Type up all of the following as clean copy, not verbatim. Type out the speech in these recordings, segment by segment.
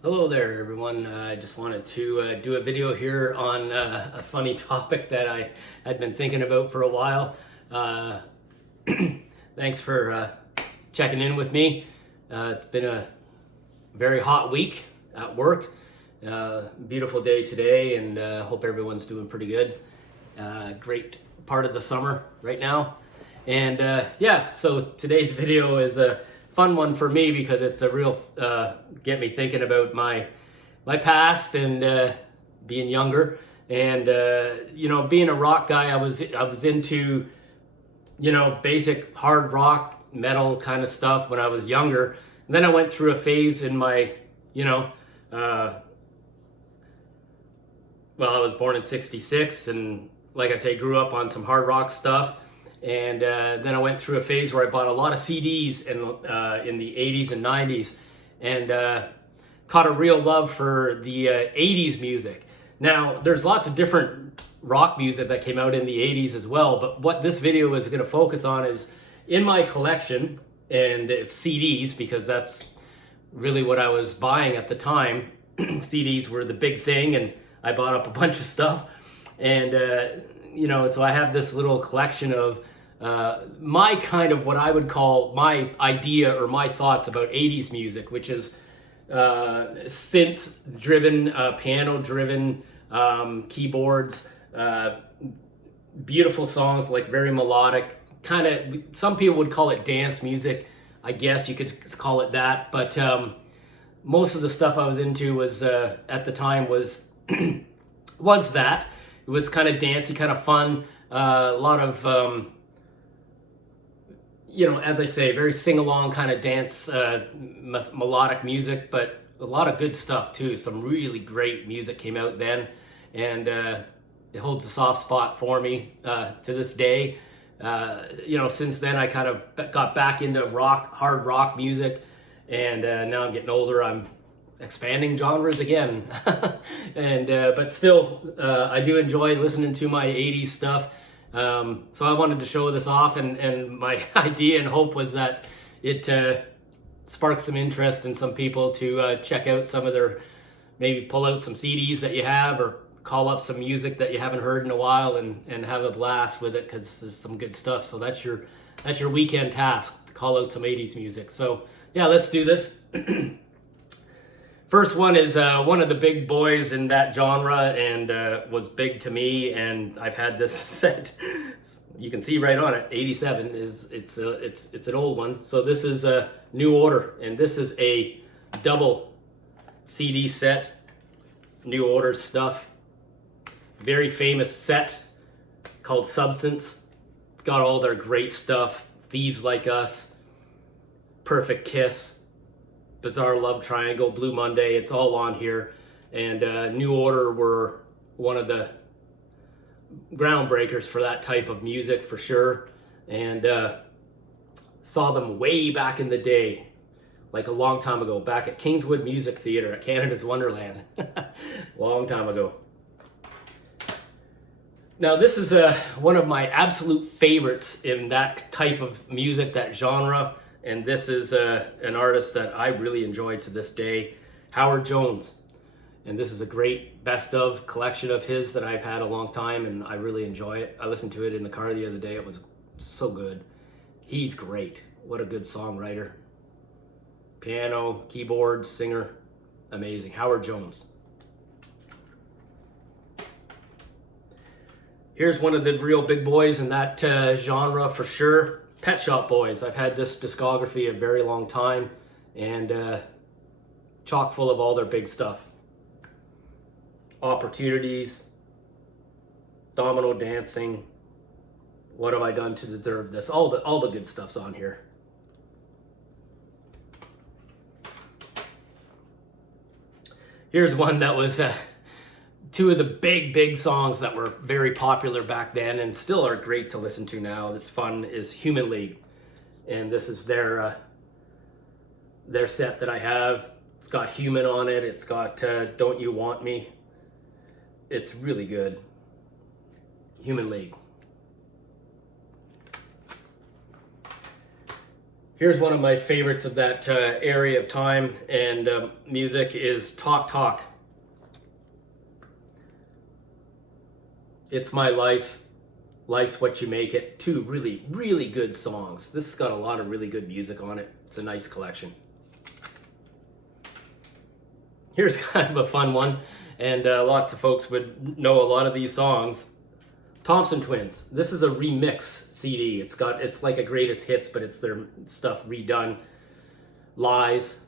Hello there, everyone. I just wanted to do a video here on a funny topic that I had been thinking about for a while. Uh, Thanks for checking in with me. It's been a very hot week at work. Beautiful day today, and hope everyone's doing pretty good. Great part of the summer right now. And yeah, so today's video is a fun one for me because it's a real get me thinking about my past and being younger. And being a rock guy, I was into basic hard rock metal kind of stuff when I was younger. And then I went through a phase in my you know uh, well, I was born in '66, and like I say, grew up on some hard rock stuff. And then I went through a phase where I bought a lot of CDs in the '80s and '90s, and caught a real love for the '80s music. Now, there's lots of different rock music that came out in the '80s as well, but what this video is going to focus on is in my collection, and it's CDs because that's really what I was buying at the time. CDs were the big thing, and I bought up a bunch of stuff. And so I have this little collection of my kind of what I would call my idea or my thoughts about '80s music, which is synth driven, piano driven, keyboards, beautiful songs, like very melodic, kind of, some people would call it dance music. I guess you could call it that. But most of the stuff I was into was at the time was was that. It was kind of dancey, kind of fun. A lot of as I say, very sing-along kind of dance, melodic music, but a lot of good stuff too. Some really great music came out then, and it holds a soft spot for me to this day. Since then I kind of got back into hard rock music, and now I'm getting older. I'm expanding genres again, and but still, I do enjoy listening to my '80s stuff. So I wanted to show this off, and my idea and hope was that it sparks some interest in some people to check out some of their, maybe pull out some CDs that you have, or call up some music that you haven't heard in a while, and have a blast with it, because there's some good stuff. So that's your weekend task, to call out some '80s music. So yeah, let's do this. First one is one of the big boys in that genre, and was big to me, and I've had this set. You can see right on it, '87 it's an old one. So this is a New Order, and this is a double CD set, New Order stuff. Very famous set called Substance. Got all their great stuff. Thieves Like Us, Perfect Kiss, Bizarre Love Triangle, Blue Monday. It's all on here. And New Order were one of the groundbreakers for that type of music, for sure. And saw them way back in the day, like a long time ago, back at Kingswood Music Theatre at Canada's Wonderland. Long time ago. Now, this is one of my absolute favorites in that type of music, that genre. And this is an artist that I really enjoy to this day, Howard Jones. And this is a great best of collection of his that I've had a long time, and I really enjoy it. I listened to it in the car the other day. It was so good. He's great. What a good songwriter. Piano, keyboard, singer, amazing. Howard Jones. Here's one of the real big boys in that genre, for sure. Pet Shop Boys. I've had this discography a very long time, and chock full of all their big stuff. Opportunities, Domino Dancing, What Have I Done to Deserve This? All the good stuff's on here. Here's one that was two of the big songs that were very popular back then and still are great to listen to now. This fun is Human League, and this is their set that I have. It's got Human on it. It's got Don't You Want Me. It's really good. Human League. Here's one of my favorites of that area of time and music is Talk Talk. It's My Life, Life's What You Make It. Two really, really good songs. This has got a lot of really good music on it. It's a nice collection. Here's kind of a fun one, and lots of folks would know a lot of these songs. Thompson Twins. This is a remix CD. It's like a greatest hits, but it's their stuff redone. Lies,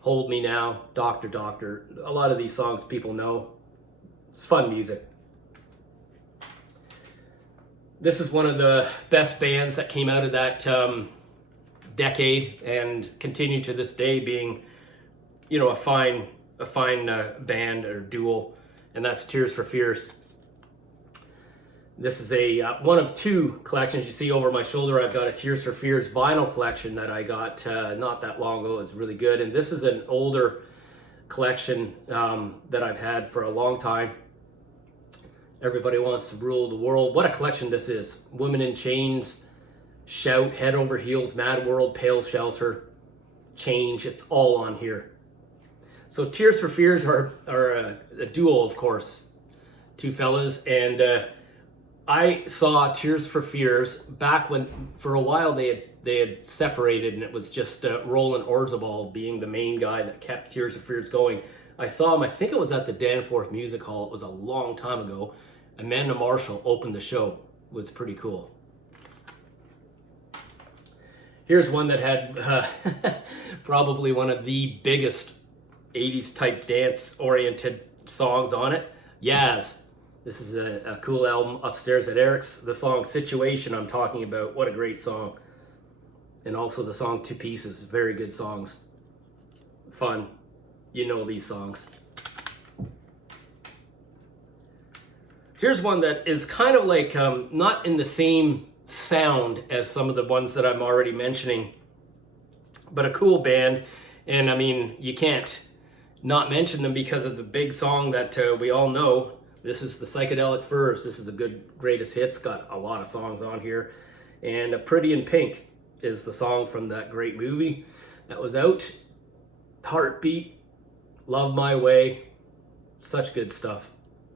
Hold Me Now, Doctor Doctor. A lot of these songs people know. It's fun music. This is one of the best bands that came out of that decade and continue to this day being, you know, a fine band or duo, and that's Tears for Fears. This is a one of two collections. You see over my shoulder, I've got a Tears for Fears vinyl collection that I got not that long ago. It's really good, and this is an older collection that I've had for a long time. Everybody Wants to Rule the World. What a collection this is. Women in Chains, Shout, Head Over Heels, Mad World, Pale Shelter, Change. It's all on here. So Tears for Fears are a duo, of course. Two fellas, and I saw Tears for Fears back when, for a while, they had separated, and it was just Roland Orzabal being the main guy that kept Tears for Fears going. I saw him, I think it was at the Danforth Music Hall. It was a long time ago. Amanda Marshall opened the show. It was pretty cool. Here's one that had probably one of the biggest 80s type dance oriented songs on it. Yaz. This is a cool album, Upstairs at Eric's. The song Situation I'm talking about. What a great song. And also the song Two Pieces. Very good songs. Fun. You know these songs. Here's one that is kind of like not in the same sound as some of the ones that I'm already mentioning, but a cool band. And I mean, you can't not mention them because of the big song that we all know. This is the Psychedelic Furs. This is a good greatest hits. Got a lot of songs on here. And Pretty in Pink is the song from that great movie that was out. Heartbeat, Love My Way, such good stuff.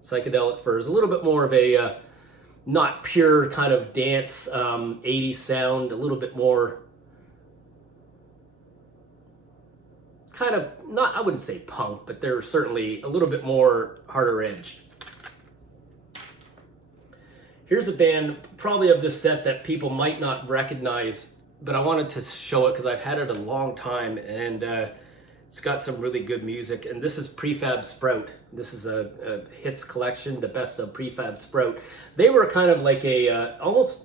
Psychedelic Furs, a little bit more of a not pure kind of dance 80s sound, a little bit more kind of, not, I wouldn't say punk, but they're certainly a little bit more harder edged. Here's a band probably of this set that people might not recognize, but I wanted to show it because I've had it a long time, and it's got some really good music. And this is Prefab Sprout. This is a hits collection, the best of Prefab Sprout. They were kind of like a almost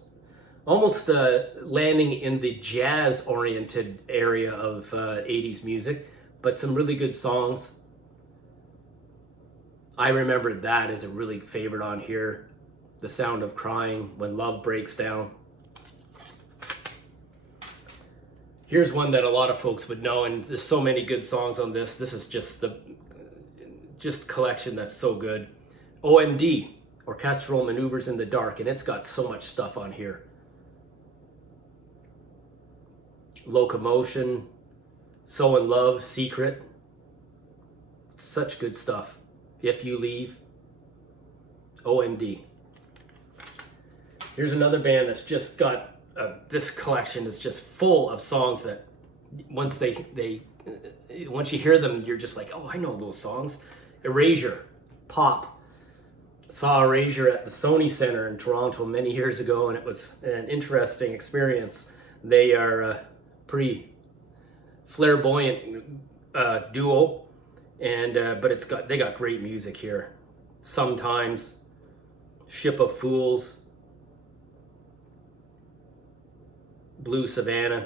landing in the jazz-oriented area of 80s music, but some really good songs. I remember that as a really favorite on here. The Sound of Crying, When Love Breaks Down. Here's one that a lot of folks would know, and there's so many good songs on this. This is just collection that's so good. OMD, Orchestral Maneuvers in the Dark, and it's got so much stuff on here. Locomotion, So in Love, Secret. Such good stuff. If You Leave. OMD. Here's another band that's just got this collection is just full of songs that once once you hear them, you're just like, oh, I know those songs. Erasure, Pop. Saw Erasure at the Sony Center in Toronto many years ago, and it was an interesting experience. They are a pretty flamboyant duo, and but they got great music here. Sometimes, Ship of Fools, Blue Savannah,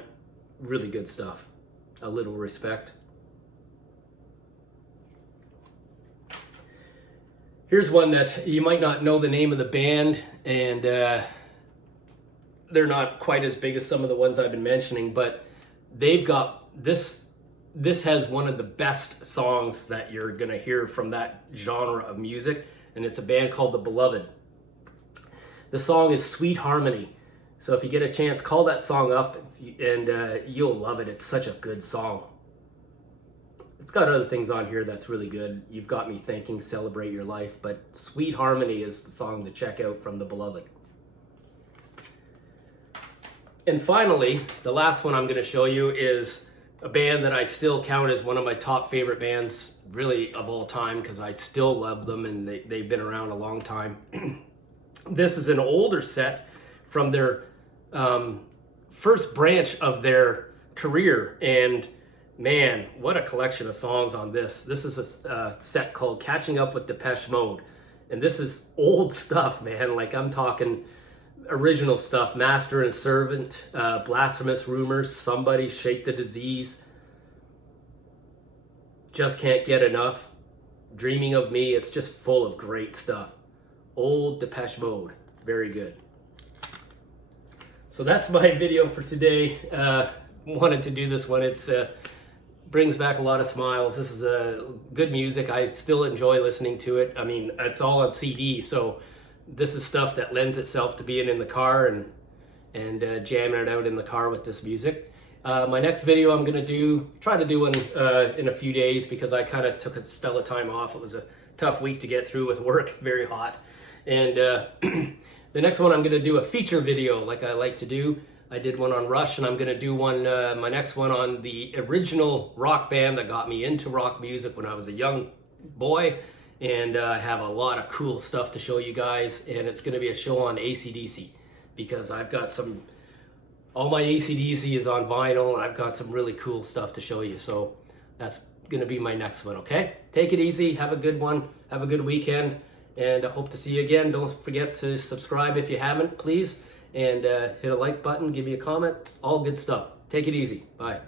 really good stuff. A Little Respect. Here's one that you might not know the name of the band, and they're not quite as big as some of the ones I've been mentioning, but they've got this. This has one of the best songs that you're gonna hear from that genre of music, and it's a band called The Beloved. The song is Sweet Harmony. So if you get a chance, call that song up, and you'll love it. It's such a good song. It's got other things on here that's really good. You've Got Me Thinking, Celebrate Your Life, but Sweet Harmony is the song to check out from The Beloved. And finally, the last one I'm going to show you is a band that I still count as one of my top favorite bands, really, of all time, because I still love them and they've been around a long time. This is an older set from their first branch of their career, and man, what a collection of songs on this. This is a set called Catching Up with Depeche Mode, and this is old stuff, man. Like, I'm talking original stuff: Master and Servant, Blasphemous Rumors, Somebody, Shake the Disease, Just Can't Get Enough, Dreaming of Me. It's just full of great stuff. Old Depeche Mode, very good. So that's my video for today. Wanted to do this one. It's brings back a lot of smiles. This is good music. I still enjoy listening to it. I mean, it's all on CD, so this is stuff that lends itself to being in the car and jamming it out in the car with this music. My next video I'm gonna try to do one in a few days, because I kind of took a spell of time off. It was a tough week to get through with work, very hot. And the next one I'm gonna do a feature video like I like to do. I did one on Rush, and I'm gonna do one, my next one, on the original rock band that got me into rock music when I was a young boy. And I have a lot of cool stuff to show you guys, and it's gonna be a show on AC/DC, because I've got all my AC/DC is on vinyl, and I've got some really cool stuff to show you. So that's gonna be my next one, okay? Take it easy, have a good one, have a good weekend, and I hope to see you again. Don't forget to subscribe if you haven't, please. And hit a like button, give me a comment, all good stuff. Take it easy, bye.